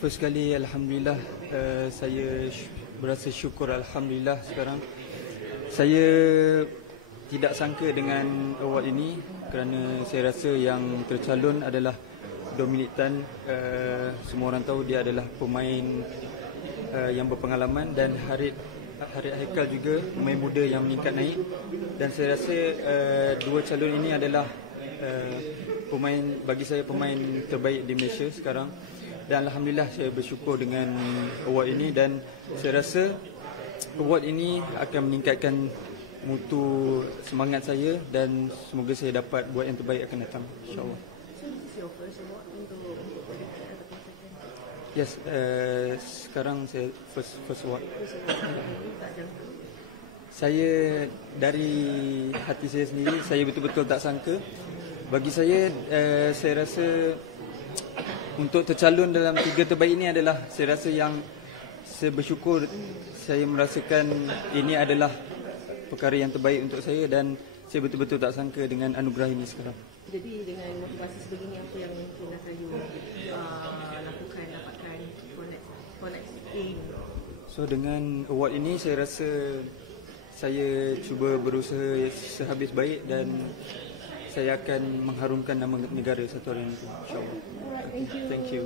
First kali Alhamdulillah, saya berasa syukur Alhamdulillah sekarang. Saya tidak sangka dengan award ini kerana saya rasa yang tercalon adalah Dominic Tan. Semua orang tahu dia adalah pemain yang berpengalaman, dan Harith Haikal juga pemain muda yang meningkat naik. Dan saya rasa dua calon ini adalah pemain, bagi saya pemain terbaik di Malaysia sekarang. Dan Alhamdulillah saya bersyukur dengan award ini, dan saya rasa award ini akan meningkatkan mutu semangat saya, dan semoga saya dapat buat yang terbaik akan datang, insyaAllah. So this is your first award untuk Yes, sekarang saya first award. Saya dari hati saya sendiri, saya betul-betul tak sangka. Bagi saya rasa untuk tercalon dalam 3 terbaik ini adalah, saya rasa yang saya bersyukur, saya merasakan ini adalah perkara yang terbaik untuk saya, dan saya betul-betul tak sangka dengan anugerah ini sekarang. Jadi dengan motivasi sebegini, apa yang mungkin akan you lakukan, dapatkan for next game? So dengan award ini saya rasa saya cuba berusaha sehabis baik, dan saya akan mengharumkan nama negara satu hari nanti, insyaAllah. Alright, thank you. Thank you.